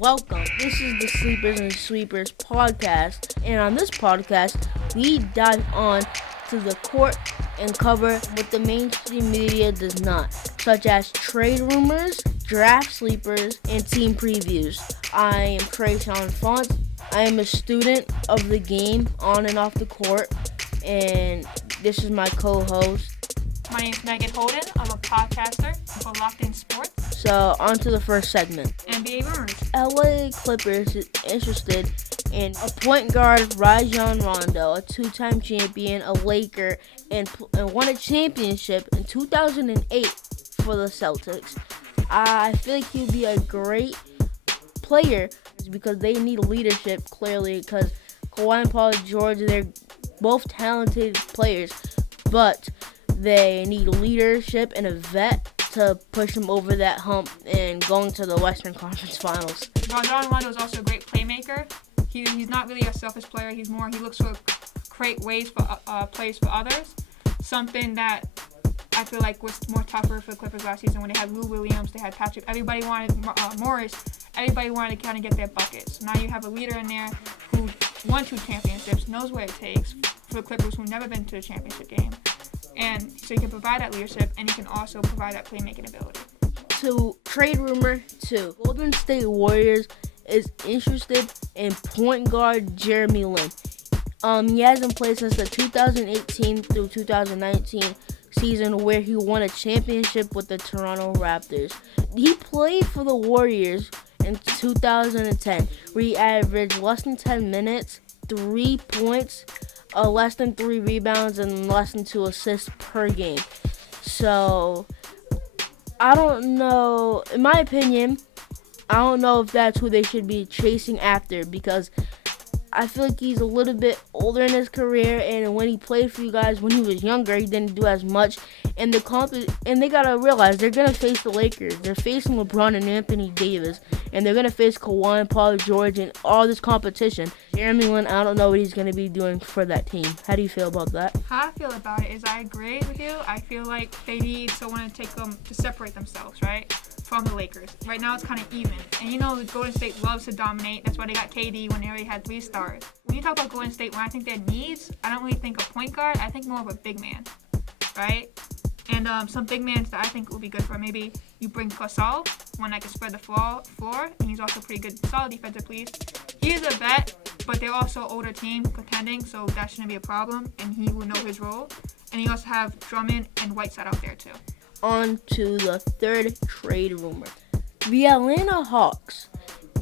Welcome. This is the Sleepers and Sweepers podcast, and on this podcast, we dive on to the court and cover what the mainstream media does not, such as trade rumors, draft sleepers, and team previews. I am Trayshawn Font. I am a student of the game on and off the court, and this is my co-host. My name is Megan Holden. I'm a podcaster for Locked In Sports. So, on to the first segment. NBA rumors. LA Clippers is interested in a point guard, Rajon Rondo, a two-time champion, a Laker, and won a championship in 2008 for the Celtics. I feel like he'd be a great player because they need leadership, clearly, because Kawhi and Paul George, they're both talented players, but they need leadership and a vet to push them over that hump and going to the Western Conference Finals. Rajon Rondo is also a great playmaker. He's not really a selfish player. He looks for create ways for plays for others. Something that I feel like was more tougher for the Clippers last season when they had Lou Williams, they had Patrick. Everybody wanted Morris. Everybody wanted to kind of get their buckets. So now you have a leader in there who won 2 championships, knows what it takes for the Clippers who've never been to a championship game. And so you can provide that leadership, and you can also provide that playmaking ability. To trade rumor 2, Golden State Warriors is interested in point guard Jeremy Lin. He hasn't played since the 2018 through 2019 season where he won a championship with the Toronto Raptors. He played for the Warriors in 2010 where he averaged less than 10 minutes, 3 points, less than 3 rebounds, and less than 2 assists per game. So, I don't know. In my opinion, I don't know if that's who they should be chasing after because I feel like he's a little bit older in his career, and when he played for you guys when he was younger, he didn't do as much. And they gotta realize they're gonna face the Lakers. They're facing LeBron and Anthony Davis, and they're gonna face Kawhi and Paul George and all this competition. Jeremy Lin, I don't know what he's gonna be doing for that team. How do you feel about that? How I feel about it is I agree with you. I feel like they need someone to take them to separate themselves, right, from the Lakers. Right now it's kind of even, and you know the Golden State loves to dominate. That's why they got KD when they already had 3 stars. When you talk about Golden State, when I think their needs, I don't really think a point guard. I think more of a big man, right? And some big men that I think will be good for. Maybe you bring Gasol, one that can spread the floor, and he's also pretty good, solid defensive piece. He is a vet, but they're also an older team contending, so that shouldn't be a problem, and he will know his role. And you also have Drummond and Whiteside out there too. On to the third trade rumor. The Atlanta Hawks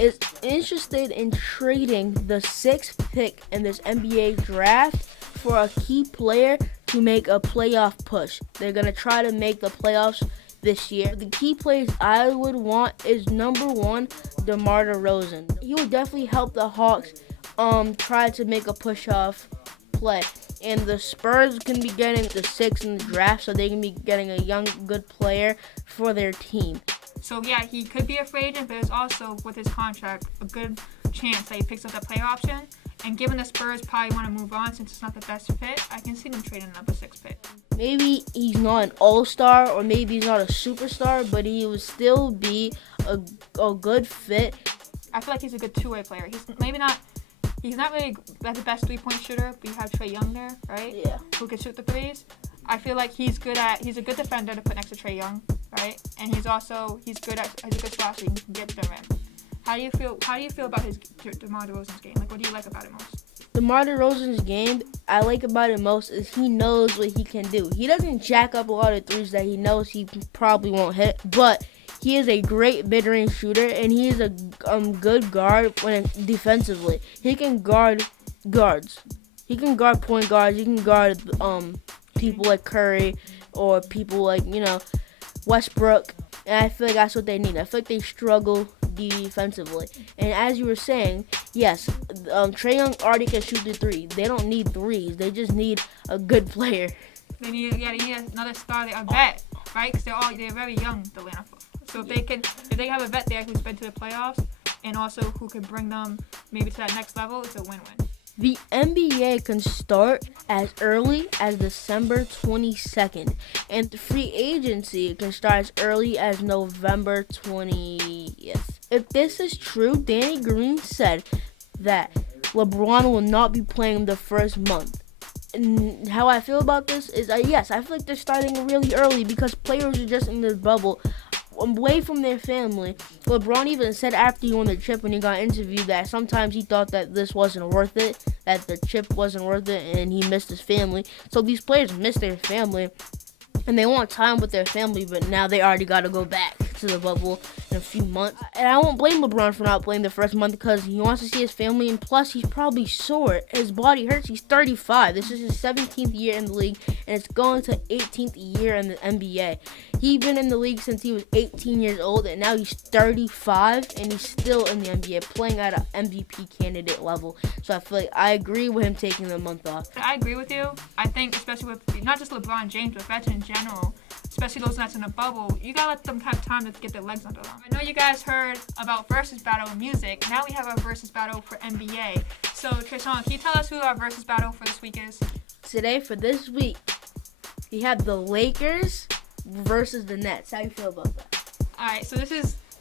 is interested in trading the 6th pick in this NBA draft for a key player to make a playoff push. They're going to try to make the playoffs this year. The key players I would want is number 1, DeMar DeRozan. He would definitely help the Hawks try to make a push-off play. And the Spurs can be getting the 6th in the draft, so they can be getting a young, good player for their team. So, yeah, he could be a free agent, but there's also, with his contract, a good chance that he picks up the player option. And given the Spurs probably want to move on since it's not the best fit, I can see them trading another 6th pick. Maybe he's not an all-star or maybe he's not a superstar, but he would still be a good fit. I feel like he's a good two-way player. He's not really the best 3-point shooter, but you have Trae Young there, right? Yeah. Who can shoot the threes. I feel like he's a good defender to put next to Trae Young, right? And he's a good spot so he can get to the rim. How do you feel about his DeMar DeRozan's game? Like, what do you like about it most? DeMar DeRozan's game, I like about it most is he knows what he can do. He doesn't jack up a lot of threes that he knows he probably won't hit, but he is a great mid-range shooter, and he is a good guard when defensively. He can guard guards. He can guard point guards. He can guard people like Curry or people like, Westbrook. And I feel like that's what they need. I feel like they struggle defensively. And as you were saying, yes, Trae Young already can shoot the 3. They don't need 3s. They just need a good player. They need another star, a vet, right? Because they're very young, the Atlanta. So if they have a vet there who's been to the playoffs and also who can bring them maybe to that next level, it's a win-win. The NBA can start as early as December 22nd, and the free agency can start as early as November 20th. If this is true, Danny Green said that LeBron will not be playing the first month. And how I feel about this is, yes, I feel like they're starting really early because players are just in this bubble away from their family. LeBron even said after he won the chip when he got interviewed that sometimes he thought that this wasn't worth it, that the chip wasn't worth it, and he missed his family. So these players miss their family, and they want time with their family, but now they already got to go back to the bubble in a few months. And I won't blame LeBron for not playing the first month because he wants to see his family, and plus he's probably sore. His body hurts. He's 35. This is his 17th year in the league, and it's going to 18th year in the NBA. He's been in the league since he was 18 years old, and now he's 35, and he's still in the NBA, playing at an MVP candidate level. So I feel like I agree with him taking the month off. I agree with you. I think especially with not just LeBron James, but veterans in general, especially those that's in a bubble, you gotta let them have time to get their legs under them. I know you guys heard about versus battle in music. Now we have our versus battle for NBA. So Trishawn, can you tell us who our versus battle for this week is? Today, for this week, we have the Lakers versus the Nets. How you feel about that? All right, so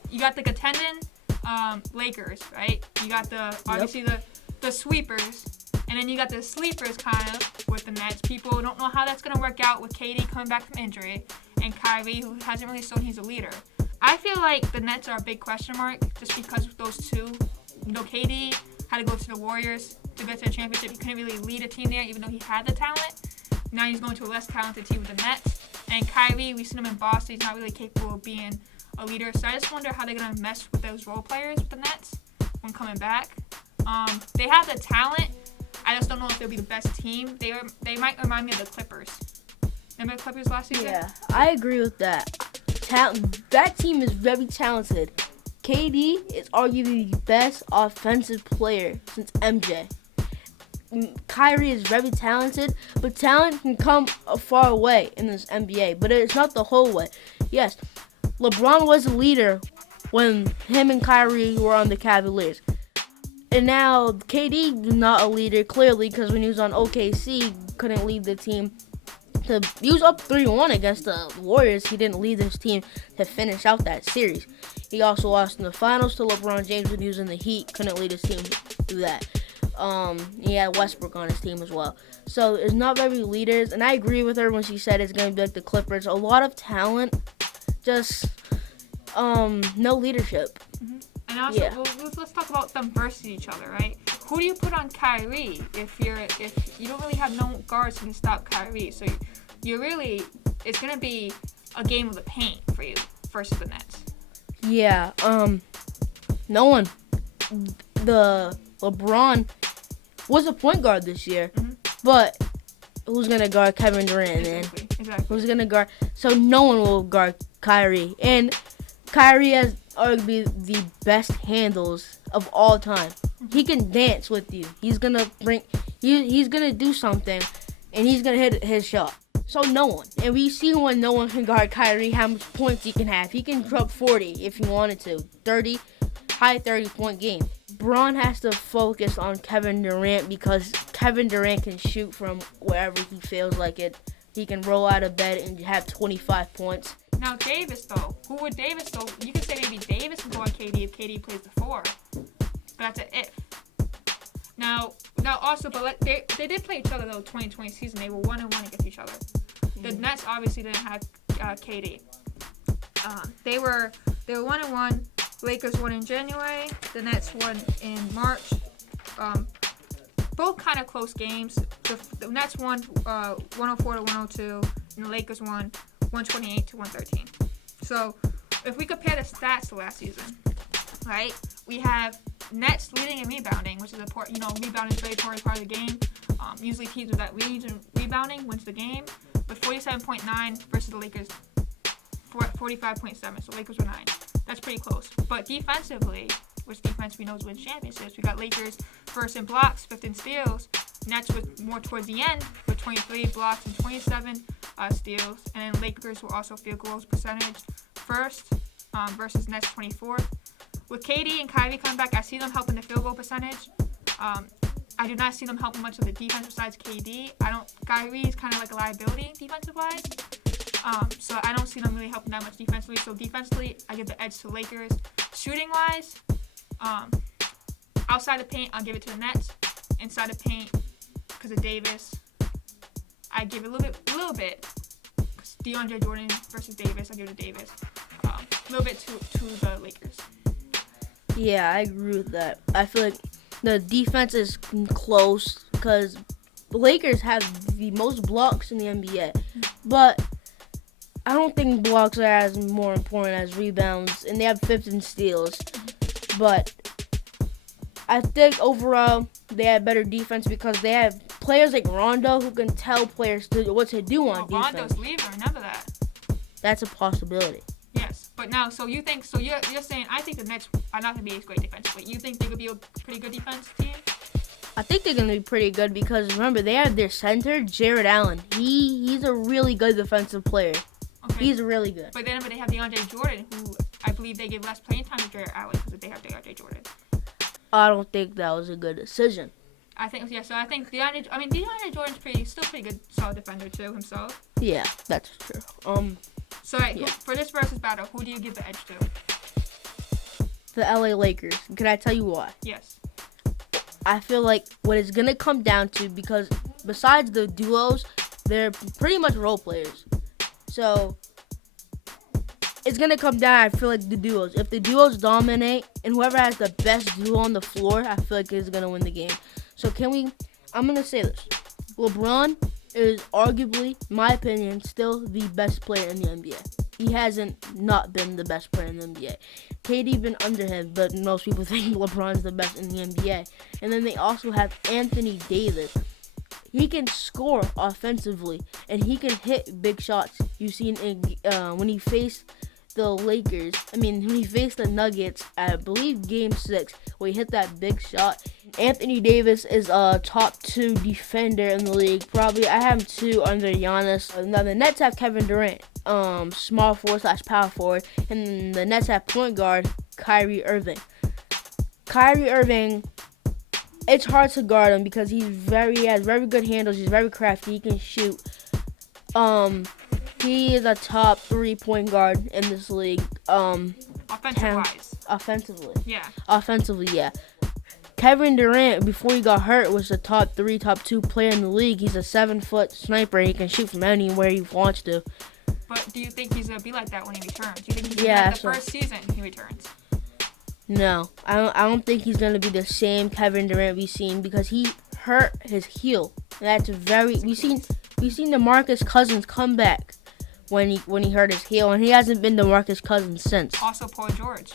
you got the contending Lakers, right? You got obviously the sweepers, and then you got the sleepers kind of with the Nets. People don't know how that's going to work out with KD coming back from injury and Kyrie, who hasn't really shown he's a leader. I feel like the Nets are a big question mark just because of those two. KD had to go to the Warriors to get to the championship. He couldn't really lead a team there, even though he had the talent. Now he's going to a less talented team with the Nets. And Kyrie, we've seen him in Boston. He's not really capable of being a leader. So I just wonder how they're going to mess with those role players with the Nets when coming back. They have the talent. I just don't know if they'll be the best team. They might remind me of the Clippers. Remember the Clippers last season? Yeah, I agree with that. That team is very talented. KD is arguably the best offensive player since MJ. Kyrie is very talented, but talent can come a far way in this NBA, but it's not the whole way. Yes, LeBron was a leader when him and Kyrie were on the Cavaliers. And now KD is not a leader, clearly, because when he was on OKC, couldn't lead the team. He was up 3-1 against the Warriors. He didn't lead his team to finish out that series. He also lost in the finals to LeBron James when he was in the Heat. Couldn't lead his team through that. He had Westbrook on his team as well. So it's not very leaders. And I agree with her when she said it's going to be like the Clippers. A lot of talent, just no leadership. Mm-hmm. And also, let's talk about them versus each other, right? Who do you put on Kyrie if you don't really have no guards who can stop Kyrie? So it's going to be a game of the paint for you versus the Nets. Yeah, no one. The LeBron was a point guard this year, but who's going to guard Kevin Durant, man? Exactly. Who's going to guard? So no one will guard Kyrie. And Kyrie has arguably the best handles of all time. He can dance with you. He's going to do something, and he's going to hit his shot. So no one. And we see when no one can guard Kyrie, how much points he can have. He can drop 40 if he wanted to. High 30-point game. Bron has to focus on Kevin Durant because Kevin Durant can shoot from wherever he feels like it. He can roll out of bed and have 25 points. Now Davis, though. Who would Davis, though? You could say maybe Davis can go on KD if KD plays the 4. But that's an if. Now also, but they did play each other, though, 2020 season. They were 1-1 against each other. The Nets obviously didn't have KD. They were 1-1. Lakers won in January. The Nets won in March. Both kind of close games. The Nets won 104-102, and the Lakers won 128-113. So if we compare the stats to last season, right? We have Nets leading in rebounding, which is important. Rebounding is a very important part of the game. Usually teams with that lead in rebounding wins the game. With 47.9 versus the Lakers 45.7. So Lakers were 9. That's pretty close. But defensively, which defense we know wins championships, we got Lakers first in blocks, 5th in steals. Nets with more towards the end with 23 blocks and 27 steals. And then Lakers were also field goals percentage first versus Nets 24th. With KD and Kyrie coming back, I see them helping the field goal percentage. I do not see them helping much of the defense besides KD. Kyrie is kind of like a liability defensive-wise. So I don't see them really helping that much defensively. So defensively, I give the edge to Lakers. Shooting-wise, outside the paint, I'll give it to the Nets. Inside the paint, because of Davis, I give it a little bit. Because DeAndre Jordan versus Davis, I give it to Davis. A little bit to the Lakers. Yeah, I agree with that. I feel like the defense is close because the Lakers have the most blocks in the NBA. But I don't think blocks are as more important as rebounds, and they have fifth in steals. But I think overall they have better defense because they have players like Rondo who can tell players what to do on defense. Rondo's leaving, remember that. That's a possibility. Yes, but now, you're saying I think the Nets are not going to be as great defensively. You think they could be a pretty good defense team? I think they're going to be pretty good because, remember, they have their center, Jared Allen. He's a really good defensive player. Okay. He's really good. But then they have DeAndre Jordan, who I believe they give less playing time to Jared Allen because they have DeAndre Jordan. I don't think that was a good decision. I think DeAndre Jordan's still pretty good, solid defender too himself. Yeah, that's true. For this versus battle, who do you give the edge to? The LA Lakers. Can I tell you why? Yes. I feel like what it's going to come down to, because besides the duos, they're pretty much role players. So it's going to come down, I feel like, the duos. If the duos dominate and whoever has the best duo on the floor, I feel like is going to win the game. So I'm going to say this. LeBron is arguably, in my opinion, still the best player in the NBA. He hasn't not been the best player in the NBA. KD been under him, but most people think LeBron's the best in the NBA. And then they also have Anthony Davis. He can score offensively, and he can hit big shots. You've seen when he faced when he faced the Nuggets, I believe Game 6, where he hit that big shot. Anthony Davis is a top 2 defender in the league. Probably, I have 2 under Giannis. Now, the Nets have Kevin Durant, small forward / power forward. And the Nets have point guard Kyrie Irving. Kyrie Irving, it's hard to guard him because he has very good handles. He's very crafty. He can shoot. He is a top 3 point guard in this league. Offensively. Yeah. Offensively, yeah. Kevin Durant, before he got hurt, was a top 3, top 2 player in the league. He's a 7-foot sniper. He can shoot from anywhere he wants to. But do you think he's going to be like that when he returns? Do you think he's going to be like the first season he returns? No. I don't think he's going to be the same Kevin Durant we've seen because he hurt his heel. That's we've seen DeMarcus Cousins come back when he hurt his heel, and he hasn't been DeMarcus Cousins since. Also Paul George.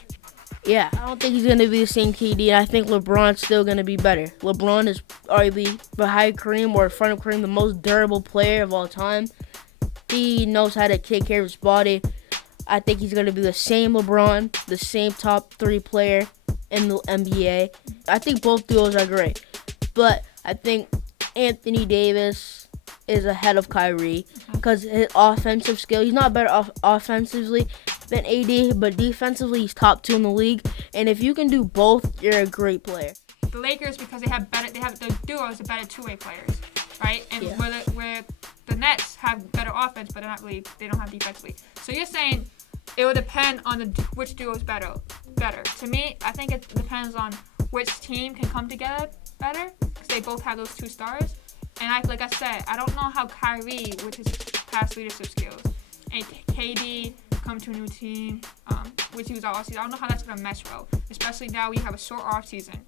Yeah, I don't think he's going to be the same KD, and I think LeBron's still going to be better. LeBron is arguably behind Kareem or in front of Kareem, the most durable player of all time. He knows how to take care of his body. I think he's going to be the same LeBron, the same top 3 player in the NBA. I think both duos are great, but I think Anthony Davis is ahead of Kyrie because his offensive skill, he's not better offensively than AD, but defensively he's top 2 in the league. And if you can do both, you're a great player. The Lakers, because they have the duos, are better 2-way players, right? And where the Nets have better offense, but they don't have defensively. So you're saying it will depend on which duo is better. To me, I think it depends on which team can come together better, because they both have those 2 stars. And like I said, I don't know how Kyrie, with his past leadership skills, and KD come to a new team, which he was all season. I don't know how that's gonna mesh well, especially now we have a short off season.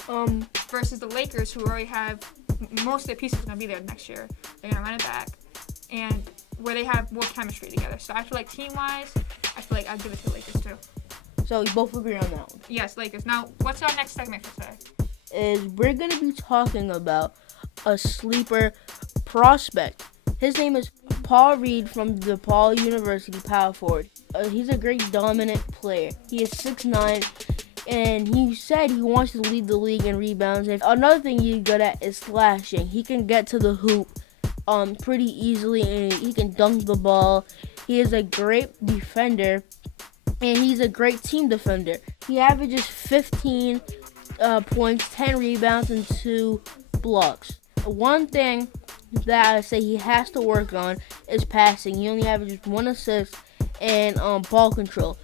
Versus the Lakers, who already have most of the pieces gonna be there next year. They're gonna run it back, and where they have more chemistry together. So I feel like team-wise, I feel like I'd give it to the Lakers too. So you both agree on that one? Yes, Lakers. Now, what's our next segment for today? We're gonna be talking about a sleeper prospect. His name is Paul Reed from DePaul University, power forward. He's a great dominant player. He is 6'9", and he said he wants to lead the league in rebounds. And another thing he's good at is slashing. He can get to the hoop pretty easily, and he can dunk the ball. He is a great defender, and he's a great team defender. He averages 15 points, 10 rebounds, and 2 blocks. One thing that I say he has to work on is passing. He only averages 1 assist and ball control.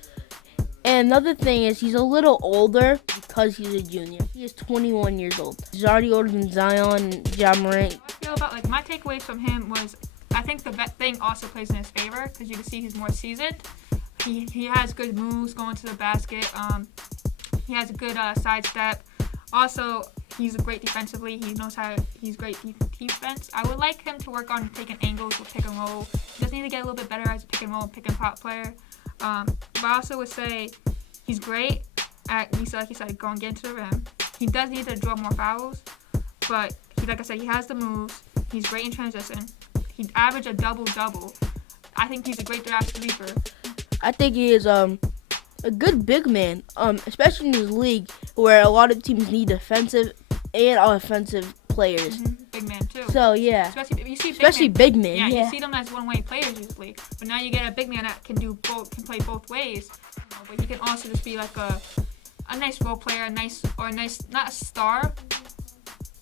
And another thing is he's a little older because he's a junior. He is 21 years old. He's already older than Zion and Ja Morant. I feel about my takeaways from him was I think the vet thing also plays in his favor because you can see he's more seasoned. He has good moves going to the basket. He has a good sidestep. Also, he's great defensively. He's great defense. I would like him to work on taking angles with pick and roll. He does need to get a little bit better as a pick and roll, pick and pop player. But I also would say he's great at, like you said, going get into the rim. He does need to draw more fouls, but like I said, he has the moves. He's great in transition. He averaged a double-double. I think he's a great draft sleeper. I think he is a good big man, especially in this league where a lot of teams need defensive and offensive players. Mm-hmm. Big man too. So yeah, especially big man. Yeah, you see them as one-way players usually, but now you get a big man that can play both ways. But he can also just be like a nice role player, not a star,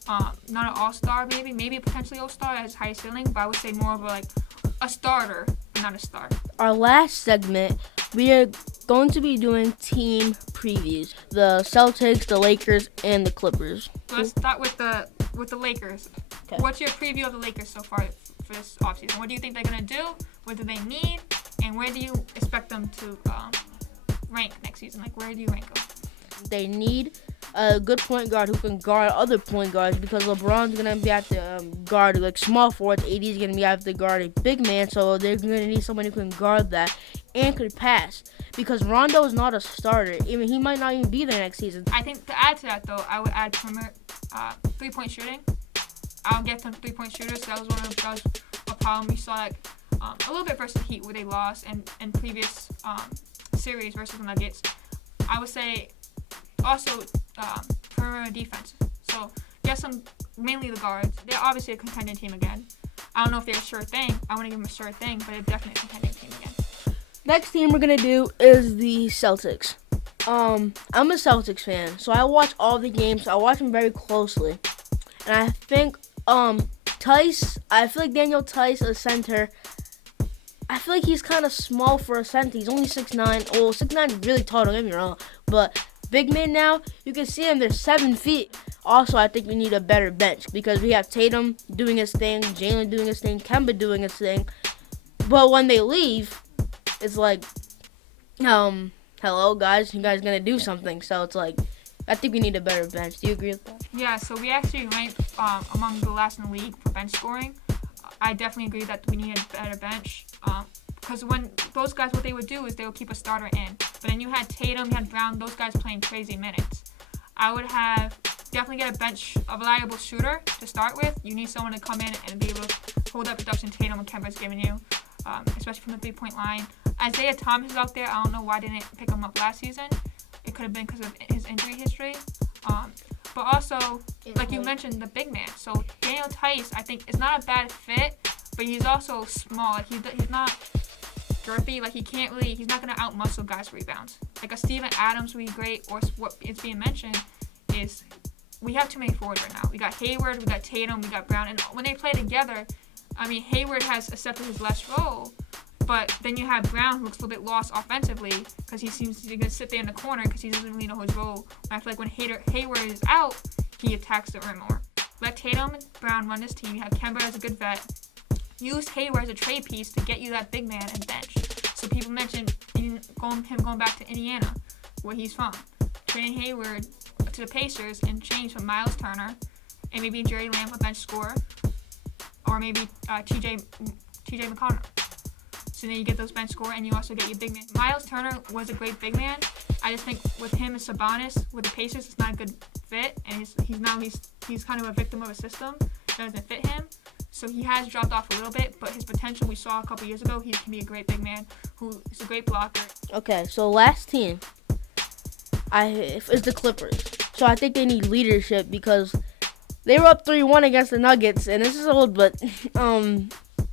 not an all-star maybe potentially all-star at his highest ceiling, but I would say more of a starter, not a star. Our last segment, we are going to be doing team previews. The Celtics, the Lakers, and the Clippers. So let's start with the Lakers. Okay. What's your preview of the Lakers so far for this offseason? What do you think they're going to do? What do they need? And where do you expect them to rank next season? Where do you rank them? They need a good point guard who can guard other point guards because LeBron's going to be at the guard small forwards. AD is going to be at the guard a big man, so they're going to need someone who can guard that and could pass because Rondo is not a starter. Even he might not even be there next season. I think to add to that, though, I would add perimeter three-point shooting. I'll get some three-point shooters. That was a problem we saw a little bit versus the Heat where they lost and previous series versus the Nuggets. I would say also perimeter defense. So get some, mainly the guards. They're obviously a contending team again. I don't know if they're a sure thing. I want to give them a sure thing, but they're definitely a contending team again. Next team we're going to do is the Celtics. I'm a Celtics fan, so I watch all the games. I watch them very closely. And I think I feel like Daniel Tice, a center, I feel like he's kind of small for a center. He's only 6'9". Well, 6'9 is really tall, don't get me wrong. But big men now, you can see them, they're 7 feet. Also, I think we need a better bench because we have Tatum doing his thing, Jalen doing his thing, Kemba doing his thing. But when they leave, it's like, hello, guys, you guys going to do something. So it's like, I think we need a better bench. Do you agree with that? Yeah, so we actually ranked among the last in the league for bench scoring. I definitely agree that we need a better bench. Because when those guys, what they would do is they would keep a starter in. But then you had Tatum, you had Brown, those guys playing crazy minutes. I would have definitely get a reliable shooter to start with. You need someone to come in and be able to hold that production Tatum and Kemba's giving you, especially from the three-point line. Isaiah Thomas is out there. I don't know why they didn't pick him up last season. It could have been because of his injury history. But also, like you mentioned, the big man. So Daniel Tice, I think, is not a bad fit, but he's also small. He's not girthy. He's not going to out-muscle guys for rebounds. A Steven Adams would be great, or what is being mentioned is we have too many forwards right now. We got Hayward, we got Tatum, we got Brown. And when they play together, Hayward has accepted his less role, but then you have Brown, who looks a little bit lost offensively because he seems to to sit there in the corner because he doesn't really know his role. And I feel like when Hayward is out, he attacks the rim more. Let Tatum and Brown run this team. You have Kemba as a good vet. Use Hayward as a trade piece to get you that big man and bench. So people mentioned him going back to Indiana, where he's from. Trading Hayward to the Pacers and change from Miles Turner and maybe Jerry Lamb, a bench scorer, or maybe TJ McConnell. So then you get those bench score and you also get your big man. Miles Turner was a great big man. I just think with him and Sabonis with the Pacers, it's not a good fit, and he's kind of a victim of a system that doesn't fit him. So he has dropped off a little bit, but his potential we saw a couple years ago, he can be a great big man who is a great blocker. Okay, so last team is the Clippers. So I think they need leadership because they were up 3-1 against the Nuggets, and this is old, but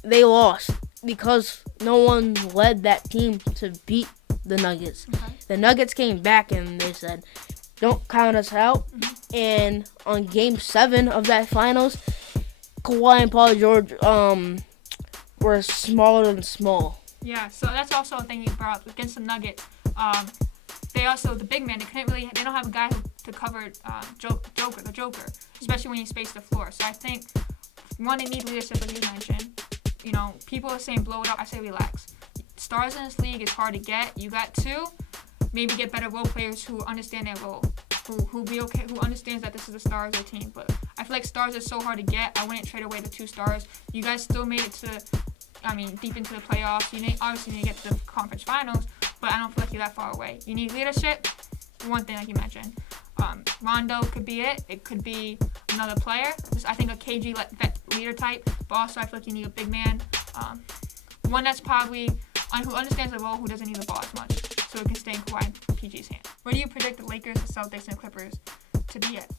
they lost because no one led that team to beat the Nuggets. Okay. The Nuggets came back and they said, don't count us out. Mm-hmm. And on Game 7 of that finals, Kawhi and Paul George were smaller than small. Yeah, so that's also a thing you brought up against the Nuggets. They also, the big man, they don't have a guy to cover the Joker, especially when you space the floor. So I think, one, they need leadership, like you mentioned. You know, people are saying blow it up. I say relax. Stars in this league is hard to get. You got two, maybe get better role players who understand their role, who be okay, who understands that this is the star of their team. But I feel like stars are so hard to get. I wouldn't trade away the 2 stars. You guys still made it deep into the playoffs. You obviously need to get to the conference finals, but I don't feel like you're that far away. You need leadership. One thing, like you mentioned, Rondo could be it. It could be another player. I think a KG vet leader type, but also I feel like you need a big man. One that's probably who understands the role, who doesn't need the ball as much, so it can stay in Kawhi and PG's hand. Where do you predict the Lakers, the Celtics, and Clippers to be at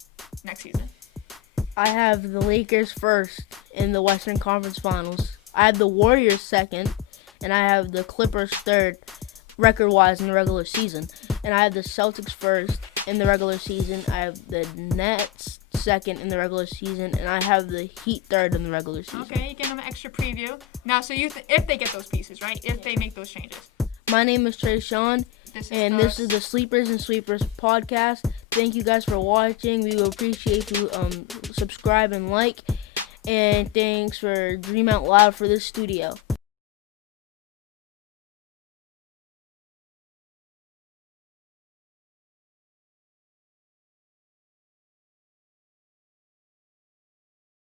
next season? I have the Lakers first in the Western Conference Finals. I have the Warriors second, and I have the Clippers third, record-wise in the regular season. And I have the Celtics first in the regular season. I have the Nets second in the regular season, and I have the Heat third in the regular season. Okay, you give them an extra preview. Now, so if they get those pieces, right? If they make those changes. My name is Trey Sean, and this is the Sleepers and Sweepers podcast. Thank you guys for watching. We will appreciate you subscribe and like. And thanks for Dream Out Loud for this studio.